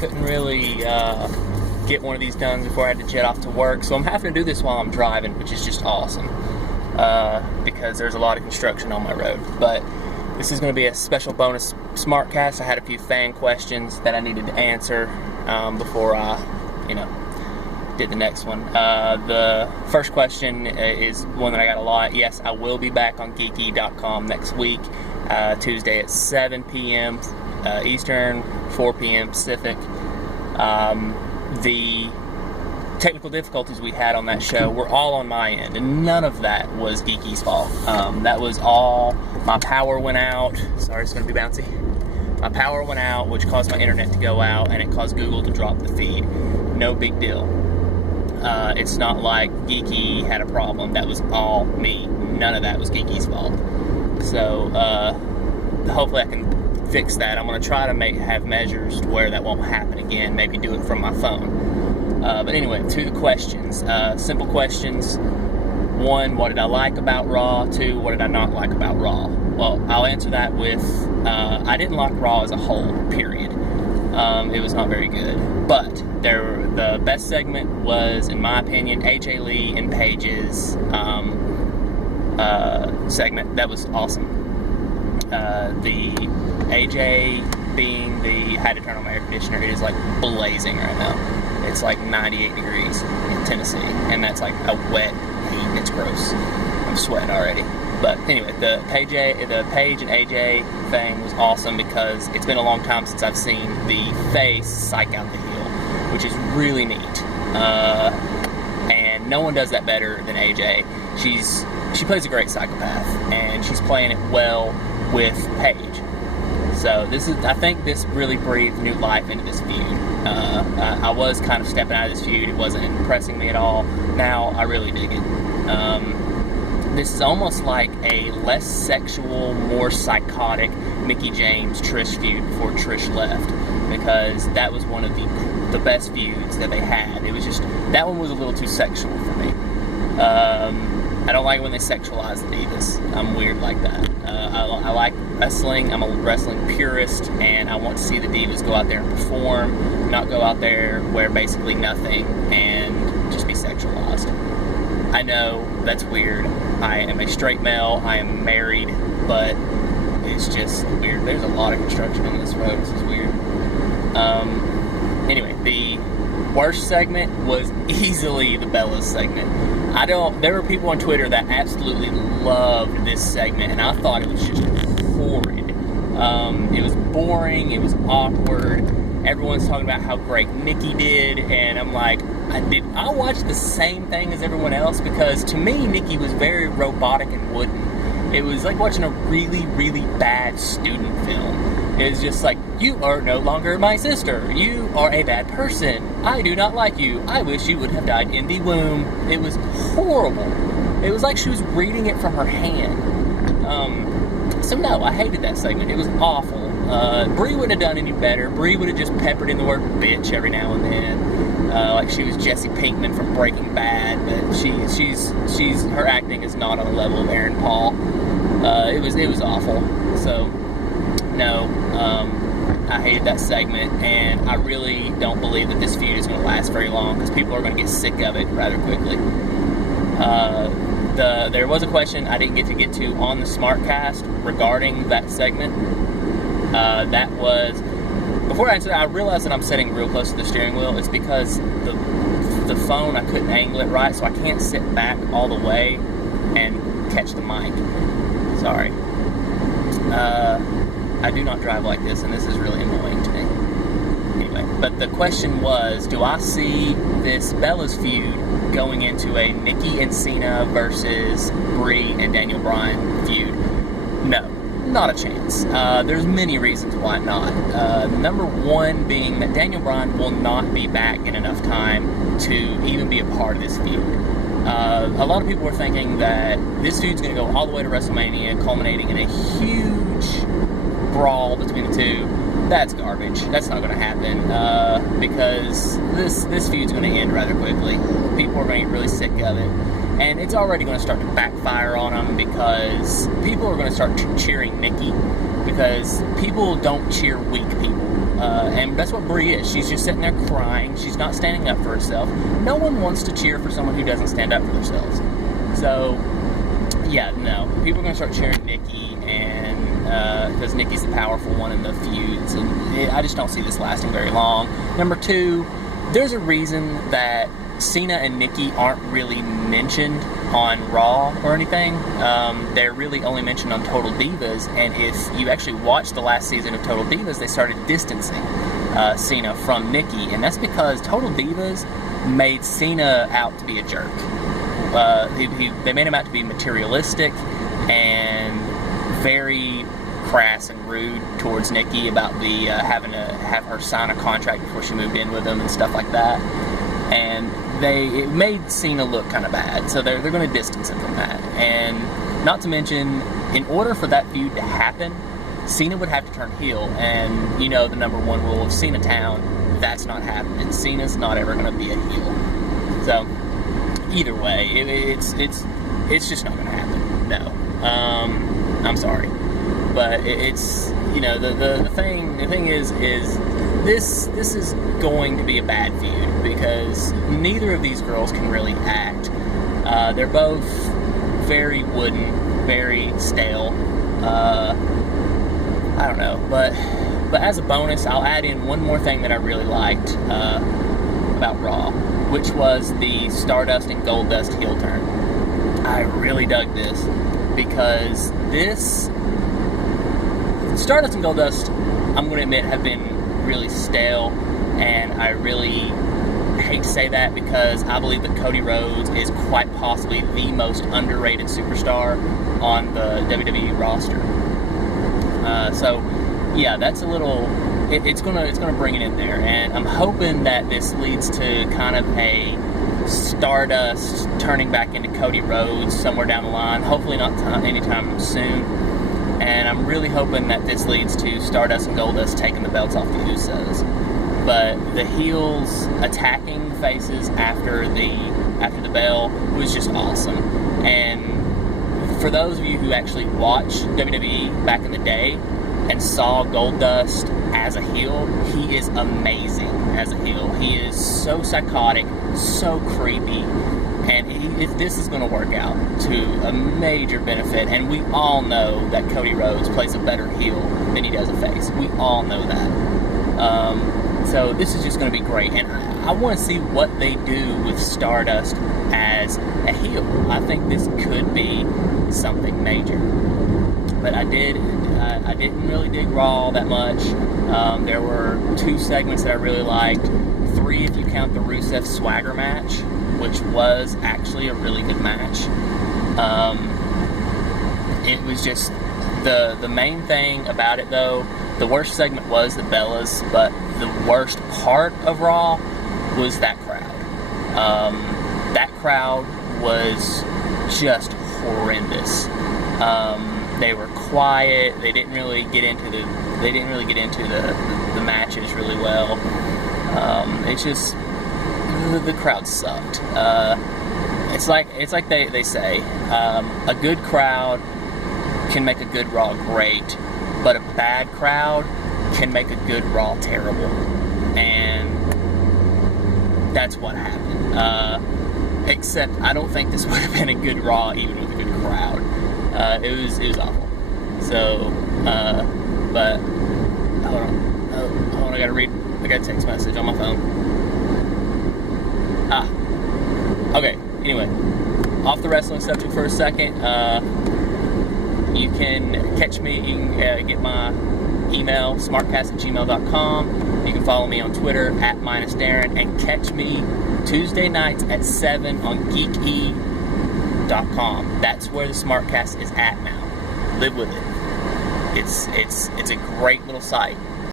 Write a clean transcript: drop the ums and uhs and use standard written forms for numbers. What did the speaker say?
couldn't really get one of these done before I had to jet off to work, so I'm having to do this while I'm driving, which is just awesome, because there's a lot of construction on my road. But this is going to be a special bonus SmarkCast. I had a few fan questions that I needed to answer before I, did the next one. The first question is one that I got a lot. Yes, I will be back on geeky.com next week, Tuesday at 7 p.m. Eastern, 4 p.m. Pacific. The technical difficulties we had on that show were all on my end, and none of that was Geeky's fault. That was all, my power went out. Sorry, it's going to be bouncy. My power went out, which caused my internet to go out, and it caused Google to drop the feed. No big deal. It's not like Geeky had a problem. That was all me. None of that was Geeky's fault. So, hopefully I can fix that. I'm going to try to have measures to where that won't happen again. Maybe do it from my phone. But anyway, to the questions. Simple questions. 1, what did I like about Raw? 2, what did I not like about Raw? Well, I'll answer that with, I didn't like Raw as a whole, period. It was not very good. But the best segment was, in my opinion, AJ Lee and Paige's segment. That was awesome. The AJ being had to turn on my air conditioner. It is like blazing right now. It's like 98 degrees in Tennessee, and that's like a wet heat. It's gross. I'm sweating already. But anyway, the Paige and AJ thing was awesome because it's been a long time since I've seen the face psych out the heel, which is really neat. And no one does that better than AJ. She plays a great psychopath, and she's playing it well with Paige. So I think this really breathed new life into this feud. I was kind of stepping out of this feud. It wasn't impressing me at all. Now I really dig it. This is almost like a less sexual, more psychotic Mickie James Trish feud before Trish left, because that was one of the best feuds that they had. It was just, that one was a little too sexual for me. I don't like when they sexualize the divas. I'm weird like that. I like wrestling. I'm a wrestling purist, and I want to see the divas go out there and perform, not go out there, wear basically nothing, and just be sexualized. I know that's weird. I am a straight male. I am married, but it's just weird. There's a lot of construction on this road. This is weird. Anyway, the worst segment was easily the Bellas segment. There were people on Twitter that absolutely loved this segment, and I thought it was just horrid. It was boring. It was awkward. Everyone's talking about how great Nikki did, and I'm like, I watched the same thing as everyone else, because to me, Nikki was very robotic and wooden. It was like watching a really, really bad student film. It was just like, you are no longer my sister. You are a bad person. I do not like you. I wish you would have died in the womb. It was horrible. It was like she was reading it from her hand. So no, I hated that segment. It was awful. Brie wouldn't have done any better. Brie would have just peppered in the word bitch every now and then. Like she was Jesse Pinkman from Breaking Bad, but her acting is not on the level of Aaron Paul. It was awful. So no, I hated that segment, and I really don't believe that this feud is going to last very long, because people are going to get sick of it rather quickly. There was a question I didn't get to on the SmarkCast regarding that segment. That was, before I answer that, I realized that I'm sitting real close to the steering wheel. It's because the phone, I couldn't angle it right, so I can't sit back all the way and catch the mic. Sorry. I do not drive like this, and this is really annoying to me. Anyway, but the question was, do I see this Bella's feud going into a Nikki and Cena versus Brie and Daniel Bryan feud? No, not a chance. There's many reasons why not. Number one being that Daniel Bryan will not be back in enough time to even be a part of this feud. A lot of people were thinking that this feud's going to go all the way to WrestleMania, culminating in a huge brawl between the two. That's garbage. That's not going to happen, because this feud's going to end rather quickly. People are going to get really sick of it, and it's already going to start to backfire on them, because people are going to start cheering Nikki, because people don't cheer weak people, And that's what Brie is. She's just sitting there crying. She's not standing up for herself. No one wants to cheer for someone who doesn't stand up for themselves. So, yeah, no. People are going to start cheering Nikki, and because Nikki's the powerful one in the feuds. And I just don't see this lasting very long. Number two, there's a reason that Cena and Nikki aren't really mentioned on Raw or anything. They're really only mentioned on Total Divas, and if you actually watch the last season of Total Divas, they started distancing Cena from Nikki, and that's because Total Divas made Cena out to be a jerk. They made him out to be materialistic and very crass and rude towards Nikki about the having to have her sign a contract before she moved in with him and stuff like that. And it made Cena look kind of bad, so they're going to distance him from that. And not to mention, in order for that feud to happen, Cena would have to turn heel, and you know the number one rule of Cena Town, that's not happening. Cena's not ever going to be a heel. So either way, it's just not going to happen. No, I'm sorry, but it's, you know, the thing is this is going to be a bad feud because neither of these girls can really act. They're both very wooden, very stale. I don't know, but as a bonus, I'll add in one more thing that I really liked about Raw, which was the Stardust and Goldust heel turn. I really dug this because Stardust and Goldust, I'm going to admit, have been really stale, and I really hate to say that because I believe that Cody Rhodes is quite possibly the most underrated superstar on the WWE roster. So yeah, that's a little. It's gonna bring it in there, and I'm hoping that this leads to kind of a Stardust turning back into Cody Rhodes somewhere down the line. Hopefully not anytime soon. And I'm really hoping that this leads to Stardust and Goldust taking the belts off the Usos. But the heels attacking faces after the bell was just awesome. And for those of you who actually watched WWE back in the day and saw Goldust as a heel, he is amazing as a heel. He is so psychotic, so creepy. And this is going to work out to a major benefit. And we all know that Cody Rhodes plays a better heel than he does a face. We all know that. So this is just going to be great. And I want to see what they do with Stardust as a heel. I think this could be something major. But I didn't really dig Raw that much. There were 2 segments that I really liked. 3 if you count the Rusev Swagger match, which was actually a really good match. It was just the main thing about it, though. The worst segment was the Bellas, but the worst part of Raw was that crowd. That crowd was just horrendous. They were quiet. They didn't really get into the matches really well. It's just the crowd sucked. It's like they say, a good crowd can make a good Raw great, but a bad crowd can make a good Raw terrible. And that's what happened. Except I don't think this would have been a good Raw even with a good crowd. It was awful. So, but hold on, I got a text message on my phone. Okay, anyway, off the wrestling subject for a second. You can catch me, you can get my email, smarkcast@gmail.com. You can follow me on Twitter @-Darren, and catch me Tuesday nights at 7 on geeky.com. That's where the SmarkCast is at now. Live with it. It's a great little site.